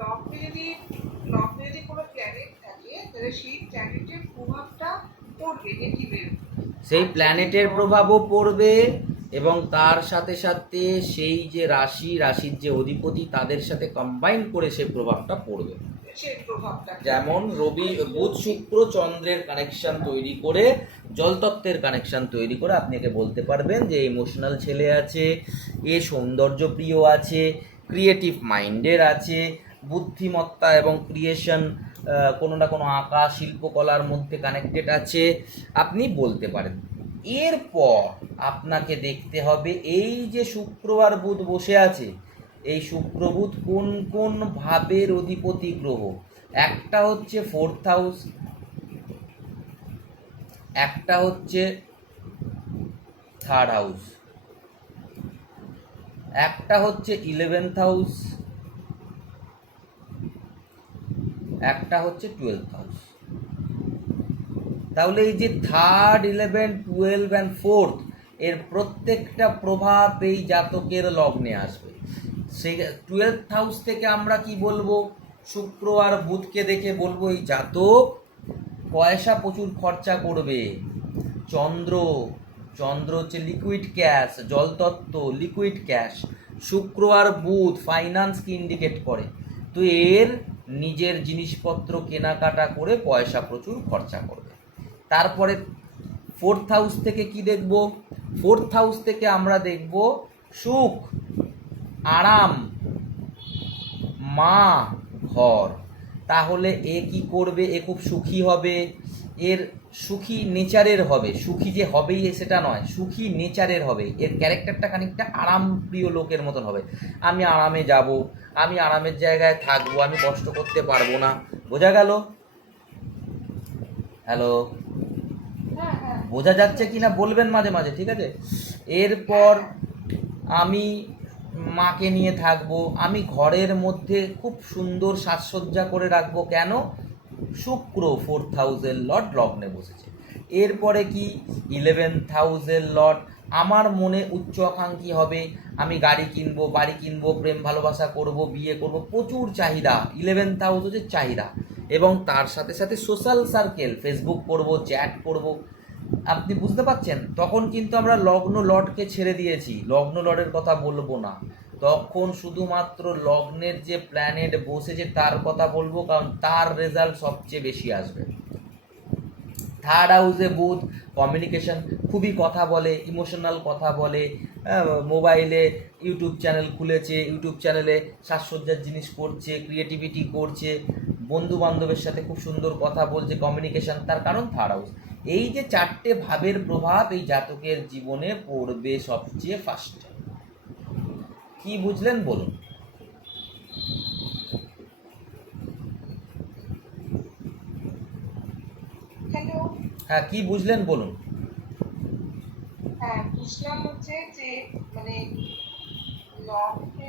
লগ্নে যদি কোনো প্ল্যানেট থাকে তাহলে সেই প্ল্যানেটের প্রভাবটা পড়বে নেগেটিভের, সেই প্ল্যানেটের প্রভাবও পড়বে এবং তার সাথে সাথে সেই যে রাশির যে অধিপতি তাদের সাথে কম্বাইন করে সেই প্রভাবটা পড়বে। সেই প্রভাবটা যেমন রবি বুধ শুক্র চন্দ্রের কানেকশন তৈরি করে, জলতত্ত্বের কানেকশন তৈরি করে আপনি একে বলতে পারবেন যে ইমোশনাল ছেলে আছে, এ সৌন্দর্য প্রিয় আছে, ক্রিয়েটিভ মাইন্ডের আছে, বুদ্ধিমত্তা এবং ক্রিয়েশন কোনো না কোনো আঁকা শিল্পকলার মধ্যে কানেক্টেড আছে, আপনি বলতে পারেন। এরপর আপনাকে দেখতে হবে এই যে শুক্র আর বুধ বসে আছে, এই শুক্র বুধ কোন কোন ভাবের অধিপতি গ্রহ। একটা হচ্ছে 4th হাউস, একটা হচ্ছে 3rd হাউস, একটা হচ্ছে 11th হাউস, একটা হচ্ছে 12th হাউস। তাহলে এই যে 3rd, 11, 12 অ্যান্ড 4th এর প্রত্যেকটা প্রভাব এই জাতকের লগ্নে আসবে। সেই 12th হাউস থেকে আমরা কি বলবো, শুক্র আর বুধকে দেখে বলবো এই জাতক পয়সা প্রচুর খরচা করবে। চন্দ্র হচ্ছে লিকুইড ক্যাশ, জলতত্ত্ব লিকুইড ক্যাশ। শুক্র আর বুধ ফাইন্যান্সকে ইন্ডিকেট করে, তো এর নিজের জিনিসপত্র কেনাকাটা করে পয়সা প্রচুর খরচা করবে। তারপরে 4th হাউস থেকে কি দেখব, 4th হাউস থেকে আমরা দেখব সুখ, আরাম, মা, ঘর। তাহলে এ কি করবে, এ খুব সুখী হবে, এর সুখী নেচারের হবে, সুখী যে হবেই সেটা নয়, সুখী নেচারের হবে, এর ক্যারেক্টারটা খানিকটা আরাম প্রিয় লোকের মতন হবে। আমি আরামে যাব, আমি আরামের জায়গায় থাকবো, আমি কষ্ট করতে পারবো না। বোঝা গেল? হ্যালো, বোঝা যাচ্ছে কি না বলবেন মাঝে মাঝে, ঠিক আছে? এরপর আমি মাকে নিয়ে থাকবো, আমি ঘরের মধ্যে খুব সুন্দর সাজসজ্জা করে রাখবো। কেন? শুক্র 4th হাউসের লর্ড লগ্নে বসেছে। এরপরে কি 11th হাউসের লর্ড, আমার মনে উচ্চ আকাঙ্ক্ষী হবে, আমি গাড়ি কিনবো, বাড়ি কিনবো, প্রেম ভালোবাসা করব, বিয়ে করব, প্রচুর চাহিদা। 11th হাউস হচ্ছে চাহিদা, এবং তার সাথে সাথে সোশ্যাল সার্কেল, ফেসবুক করব, চ্যাট করব। আপনি বুঝতে পারছেন? তখন কিন্তু আমরা লগ্ন লর্ডকে ছেড়ে দিয়েছি, লগ্ন লর্ডের কথা বলবো না, তখন শুধুমাত্র লগ্নের যে প্ল্যানেট বসেছে তার কথা বলবো, কারণ তার রেজাল্ট সবচেয়ে বেশি আসবে। 3rd হাউসে বুধ কমিউনিকেশন, খুবই কথা বলে, ইমোশনাল কথা বলে, মোবাইলে ইউটিউব চ্যানেল খুলেছে, ইউটিউব চ্যানেলে সাজসজ্জার জিনিস করছে, ক্রিয়েটিভিটি করছে, বন্ধু বান্ধবের সাথে খুব সুন্দর কথা বলছে, কমিউনিকেশন, তার কারণ 3rd হাউস। এই যে 4টে ভাবের প্রভাব এই জাতকের জীবনে পড়বে সবচেয়ে ফার্স্টে। কি বুঝলেন বলুন? হ্যালো, হ্যাঁ, কি বুঝলেন বলুন? হ্যাঁ বুঝলাম হচ্ছে যে মানে লগ্নে